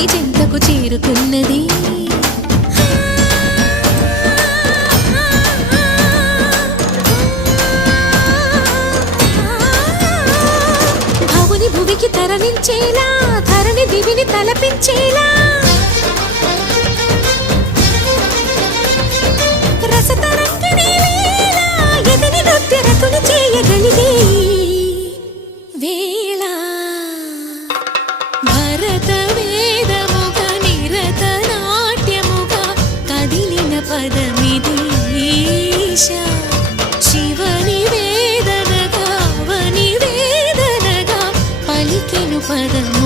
శివుని చెంతకు చేరుకున్నది. భవుని భువికి తరలించేలా, ధరణి దివిని తలపించేలా రసతరంగిణి వేళ ఎదిని నృత్యరతుని చేయగలిగే వేళ. భరత వేదముగా నిరత నాట్యముగా కదిలిన పదమిది ఈశ. శివని వేదనగా అవని వేదనగా పలికెను పదం